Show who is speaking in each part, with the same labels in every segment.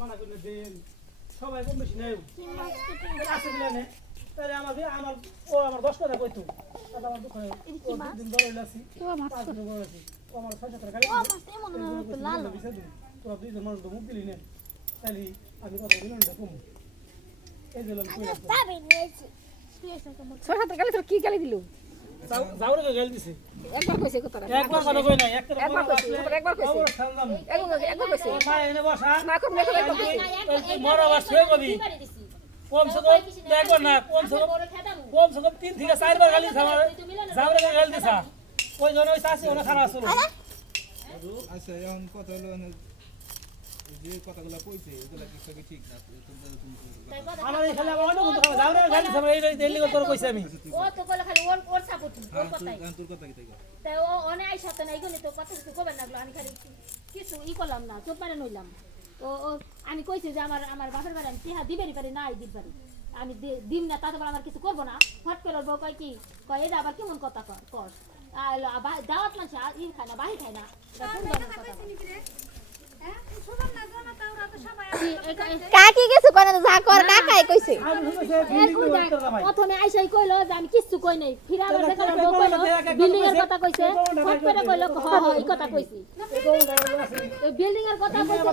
Speaker 1: মানা করে দেন সবাই কম বেশি নেই আছে দিলে নে তাহলে আমাকে আমার ও আমার দশ কথা কইতো তাহলে আমার দোকানে ও দিন ধরে আছি পাঁচ দিন বড় আছি ও আমার ছয় সাত টাকা তোরা দুইজন মানুষ তো মুখ দিলি নেন তাহলে আমি কথা দিলাম এটা কম এই দিলাম
Speaker 2: ছয় সাত গালি তোর কি গালি দিল
Speaker 1: যাওয়ার গেল দিছে।
Speaker 2: একবার কইছে কথাটা।
Speaker 1: একবার কথা কই নাই
Speaker 2: একবার কইছি, একবার কইছি। একবার একবার কইছে।
Speaker 1: মা এনে বসা।
Speaker 2: না করব না একবার
Speaker 1: মরা বাস হয়ে গবি কমসে কম দেখো না কমসে কম কমসে কম তিন থেকে চারবার গালি খাওয়া যাওয়ার গালি দিছা। ওই জন্য ওই চাষি ওনা খারাপ আসলো।
Speaker 3: আচ্ছা এখন কথা হলো যে কথাগুলো কইছে এগুলা কি সবই ঠিক না?
Speaker 1: আমার এখানে আমার অনেক বন্ধু খাওয়া যাওয়ার গালি খাওয়া এই দিল্লি তোর কইছে আমি।
Speaker 4: ও তো খালি ওর ওর সাপোর্ট ওর কথাই।
Speaker 3: তোর কথা কি তাই
Speaker 4: তাই ও অনে আই সাথে নাই গনে তো কথা কিছু কবে লাগল আমি খালি কিছু ই করলাম না মানে নইলাম ও ও আমি কইছি যে আমার আমার বাপের বাড়ি আমি তিহা দিবেরই পারি না দিতে পারি আমি দি- দিম না তাতে আমার কিছু করব না। হট করে ওর বউ কয় কি কয় এটা আবার কেমন কথা কর কর? দাওয়াত মানুষ ই খায় না বাহি খায় না। কোন কথা
Speaker 2: কাকি কিছু কয় না যা কর কাকাই কইছে
Speaker 4: প্রথমে আইসাই কইলো যে আমি কিচ্ছু কই নাই। ফিরে আবার দেখাল বউ কইলো বিল্ডিং এর কথা কইছে। ফট করে কইলো হ হ এই কথা কইছি। এই বিল্ডিং এর কথা কইছে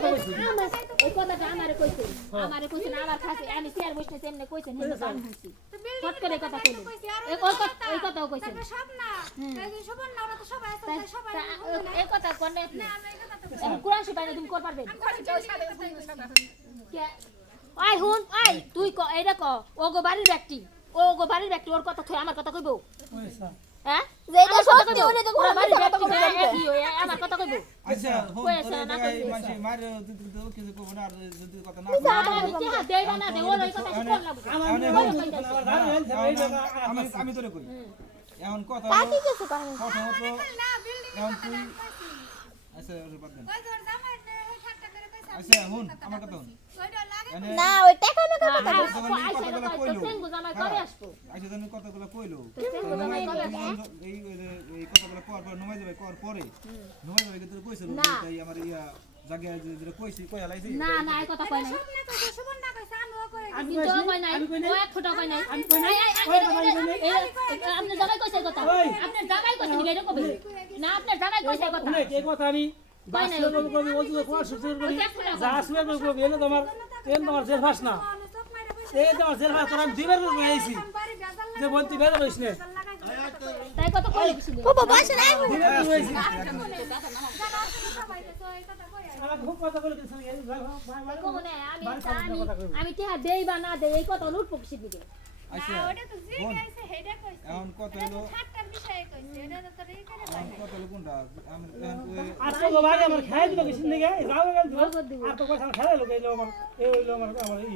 Speaker 4: আমার এই কথাটা আমারে কইছে। আমারে কইছে না আমার কাছে আমি চেয়ার বসতে এমনি কইছে নিজে জান হইছি। ফট করে কথা কইলো। এই কথা এই কথাও কইছে। তা- তা- এই কথা কোনে এখন কোরআন শিবাই না তুমি কর পারবে কে আই হুন আই তুই ক এইটা ক। ও গো বাড়ির ব্যক্তি। ও গো বাড়ির ব্যক্তি ওর কথা থই আমার কথা কইবো? হ্যাঁ?
Speaker 2: যেটা সত্যি
Speaker 4: কইবো।
Speaker 2: তো
Speaker 4: ওরা বাড়ির ব্যক্তি
Speaker 2: কইবে
Speaker 4: হয়ে আমার কথা কইবো?
Speaker 3: আচ্ছা হন
Speaker 4: কইছে না কইছে।
Speaker 3: মাসি মারে তুই তো কিছু কব না আর যদি কথা না
Speaker 4: আমি কি হাত দেই না ওর কথা শুন
Speaker 3: তোরে কই। এখন কথা এখন তুই আচ্ছা ওরে বাদ দেন। আচ্ছা হুন আমার কথা হুন
Speaker 2: না ওই টাকা না কথা
Speaker 3: আচ্ছা,
Speaker 4: তো
Speaker 3: কইলো, আচ্ছা যখন কথাগুলো কইলো? এই এই- এই কথাগুলো কর পর নমাই যাবে কর পরে। নমাই যাবে কিন্তু কইছিল তাই আমার ইয়া জায়গায় যে যে কইছি কই হালাইছি
Speaker 4: না না এই কথা কই
Speaker 1: আমি
Speaker 4: ও কই নাই
Speaker 1: আমি কই
Speaker 4: ও এক ফোঁটা কই নাই।
Speaker 1: আমি কই নাই।
Speaker 4: আই, আই, আই,
Speaker 1: ওই
Speaker 4: এই-
Speaker 1: বাবা, আমি কই নাই।
Speaker 4: এই- এই- আপনার জামাই কইছে কথা।
Speaker 1: ওই।
Speaker 4: জামাই কইছে নিবে এটা কবে না আপনার জামাই কইছে কথা।
Speaker 1: এই কথা আমি
Speaker 4: কই নাই
Speaker 1: বাসলে কবি কবি ওই কোন সুযোগ
Speaker 4: না।
Speaker 1: যা আসবে কবি কবি এলে তোমার তেল তোমার জেল ফাস না? এই তোমার জেল ফাস আমি দিবার করে আইছি। যে বলতি বেরো রইছ না।
Speaker 4: তাই কথা কই লিখছিল
Speaker 2: বাবা বসে না
Speaker 1: করে
Speaker 4: কমু না আমি তা আমি টিহা দেই বা না দেই এই কথা লুট পকছি দিবে
Speaker 3: আচ্ছা এখন হলো? হলো কোনটা আমি
Speaker 1: তো ভাই আমার খাই কিছু নেই আর তো কথা খাই লোক এলো আমার এই হইল আমার আমার এই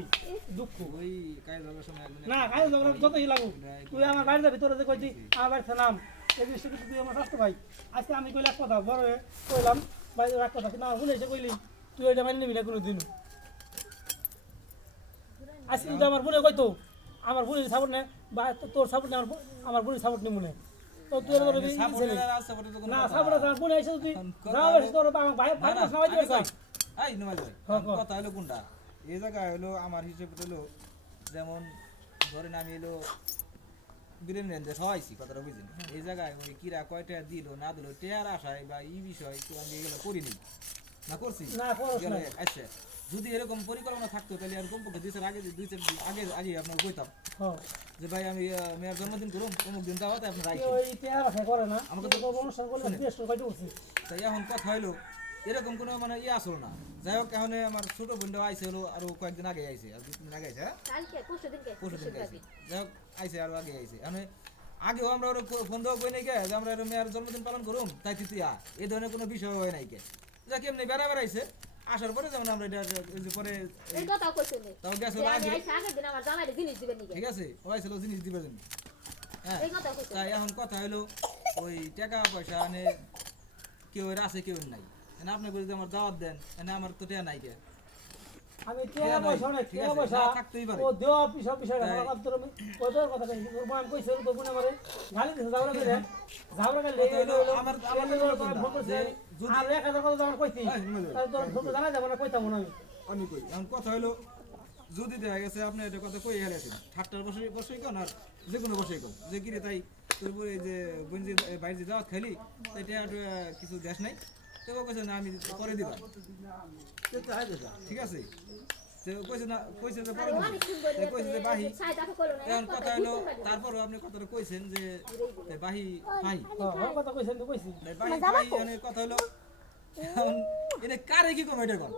Speaker 1: দুঃখ।
Speaker 3: ওই কাজ হওয়ার সময়
Speaker 1: না খাই যাব যতই লাগুক তুই আমার বাড়িতে ভিতরে যে কইছি আমার বাড়িতে নাম এই জিনিসটা কিন্তু তুই আমার স্বাস্থ্য ভাই। আজকে আমি কইলে এক কথা বড় হয়ে কইলাম এক কথা কিন্তু আমার ভুলে এসে কইলি তুই ওইটা মানি নিবি না কোনো দিন আজকে আমার ভুলে কইতো আমার ভুলে সাপোর্ট নেই বা তোর সাপোর্ট নেই আমার ভুলে সাপোর্ট নেই মনে তো তুই না। সাপোর্ট
Speaker 3: না।
Speaker 1: আমার ভুলে এসে তুই যাও এসে তোর ভাই ভাই
Speaker 3: না, নমাজ ভাই,
Speaker 1: হ্যাঁ।
Speaker 3: কথা হলো কোনটা? এই জায়গায় হলো আমার হিসেবে হলো যেমন ধরেন আমি সবাইছি কথাটা বুঝলেন এই জায়গায় ওই কিরা কয়টা দিল না দিল টেয়ার আশায় বা এই বিষয় তো আমি এগুলো করিনি। না করছি?
Speaker 1: না করছ না
Speaker 3: আচ্ছা। যদি এরকম পরিকল্পনা থাকতো তাহলে আর কমপক্ষে দুই চার আগে দুই চার আগে আগে আপনার কইতাম।
Speaker 1: হ্যাঁ।
Speaker 3: যে ভাই আমি মেয়ের জন্মদিন করুন অমুক দিন দাওয়াতে আপনার
Speaker 1: করে না।
Speaker 3: আমাকে তো-
Speaker 1: অনুষ্ঠান করলে
Speaker 3: তাই এখন কথা হইল এরকম কোনো মানে ইয়ে আসলো না। যাই হোক এখন আমার ছোট বোনটাও আইসে হলো আরও কয়েকদিন আগে আইসে আর দুই তিন আগে আইসে হ্যাঁ?
Speaker 4: পরশু
Speaker 3: দিন আইসে। যাই হোক আইসে আরও আগে আইসে। মানে আগেও আমরা ওর ফোন দেওয়া কই নাই কে যে আমরা মেয়ের জন্মদিন পালন করুম তাই তুই আ। এই ধরনের কোনো বিষয় হয় নাই কে। যা কেমনি বেড়া বেড়াইছে আসার পরে যেমন আমরা এটা ওই যে পরে
Speaker 4: এই কইছিল
Speaker 3: তাও গেছে
Speaker 4: যে
Speaker 3: আগে
Speaker 4: দিন আমার জামাইরে জিনিস দিবেন নিকে?
Speaker 3: ঠিক আছে আইছিল জিনিস দিবেন হ্যাঁ
Speaker 4: এই কথা কইছিল
Speaker 3: তাই এখন কথা হলো ওই টাকা পয়সা মানে কেউ এর আছে কেউ নাই। এনে আপনি যদি আমার দাওয়াত দেন এনে আমার তো টাকা নাই কে।
Speaker 1: আমি টেয়া পয়সা অনেক টেয়া
Speaker 3: আছে,
Speaker 1: পয়সা। ও দেওয়া। আমার তোর ওই কথা কই তোর মাম কইছে তো গুনে মারে গালি দিছে যাওরা করে। যাওরা করে
Speaker 3: কথা হলো, আমার- আমার?
Speaker 1: ফোন করছে।
Speaker 3: যদি-
Speaker 1: আর এক হাজার কথা আমার কইছি তাহলে তোর ফোন জানা যাবে না কইতাম না আমি।
Speaker 3: আমি কই এখন কথা হলো যদি দেখা গেছে আপনি এটা কথা কই হেলেছেন ঠাট্টার বসে বসে কোন আর যে কোনো বসে কোন যে কি রে তাই তোর যে বঞ্জি বাইরে যে দাওয়াত টেয়া টেয়া কিছু দেশ নাই। তো কইছে না আমি পরে দিবা। ঠিক আছে। কইছে না কইছে যে পরে কইছে যে বাহি এখন কথা হলো তারপরও আপনি কথাটা কইছেন যে বাহি বাহি।
Speaker 1: কথা কইছেন তো কইছি
Speaker 3: বাহি বাহি কথা হলো এনে কারে কি কম এটা কোন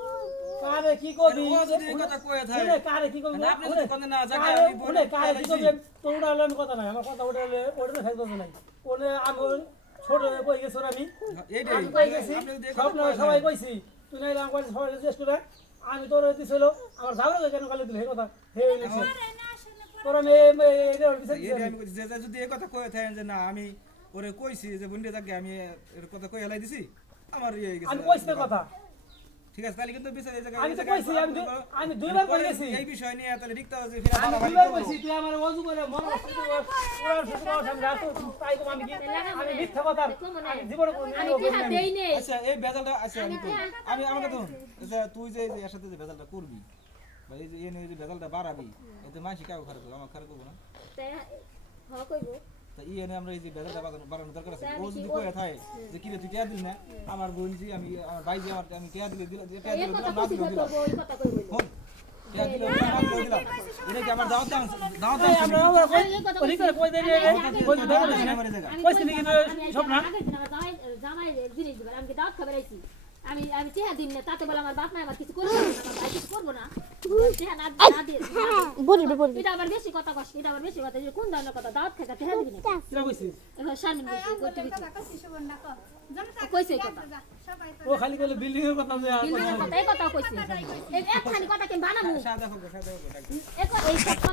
Speaker 1: কারে কি করবি
Speaker 3: ও যদি কথা কয়ে থাকে
Speaker 1: শুনে কারে কি
Speaker 3: মানে আপনি যদি কোন না জায়গা
Speaker 1: কারে
Speaker 3: আমি বলে
Speaker 1: কারে কি করবি তো উড়ালে কথা নাই আমার কথা উড়ালে ওটা খাইতে নাই। ওলে আমি ছোট হয়ে কই গেছি আমি?
Speaker 3: এইটাই।
Speaker 1: আমি কই গেছি? সব
Speaker 3: কথা
Speaker 1: না সবাই কইছি তুই নাই রাম কইছিস সবাই রেজিস্ট করে আমি তোর দিছিল আমার ঝাগড়া কেন কালে দিল কথা। হে লিখছে তোর আমি।
Speaker 3: যদি এই কথা কয়ে থাকেন যে না আমি ওরে কইছি যে বন্ডে থাকে আমি এর কথা কই হেলাই দিছি। আমার ইয়ে গেছে।
Speaker 1: আমি কইছি কথা।
Speaker 3: ঠিক আছে তাহলে কিন্তু বিচার এই জায়গায়
Speaker 1: আমি
Speaker 3: এই
Speaker 1: তো কইছি, আমি আমি দুইবার গেছি।
Speaker 3: এই বিষয় নিয়ে তাহলে লিখতে হবে ফিরে
Speaker 1: আমি দুইবার কইছি তুই আমার ওযু করে মন আমি রাত তাই তো আমি আমি মিথ্যা কথা আমি জীবনে কোনো
Speaker 4: আমি কি হাত দেই নেই?
Speaker 3: আচ্ছা এই বেজালটা আচ্ছা আমি আমি আমাকে ধরুন আচ্ছা তুই যে এই যে এর সাথে যে বেজালটা করবি বা এই যে এনে যে বেজালটা বাড়াবি এতে মানসি কাউ খারাপ করবে আমার খারাপ করব না।
Speaker 4: তাই হ কইবো।
Speaker 3: তা ই এনে আমরা এই যে বাগানো বাড়ানোর দরকার আছে। ও যদি কয়ে থাকে যে কিরে তুই টিয়া দিলি না? আমার বোন জি আমি আমার ভাই জি আমার আমি টিয়া দিলে দিলে টিয়া দিলে
Speaker 4: কথা
Speaker 3: দিলাম না দিলে দিলাম। টিয়া দিলে না দিলে দিলাম এটা কি আমার দাওয়াত দাম দাওয়াত
Speaker 1: এই
Speaker 3: দাম
Speaker 1: আমরা কই কই কই দেই রে কই দেই সব না
Speaker 4: আগের দিন আমার জামাই জামাই জিনিস দিবেন আমি কি দাওয়াত খাবার আইছি। আমি আমি চেহারা দিন না তাতে বলে আমার বাপ মা আমার কিছু করবে না আমার ভাই কিছু করব না।
Speaker 2: বলবি বলবি
Speaker 4: এটা আবার বেশি কথা কষ্ট এটা আবার বেশি কথা যে কোন ধরনের কথা দাওয়াত খাইতে চেহারা দিবি না
Speaker 1: কিরা কইছি
Speaker 4: এবার শারমিন করতে দিচ্ছি কইছে কথা
Speaker 1: ও খালি কইলে বিল্ডিং এর কথা যে আর
Speaker 4: কিন্তু কথা এই কথা কইছে এই একখানি কথা কি বানামু
Speaker 3: সাদা হোক সাদা হোক
Speaker 4: এই কথা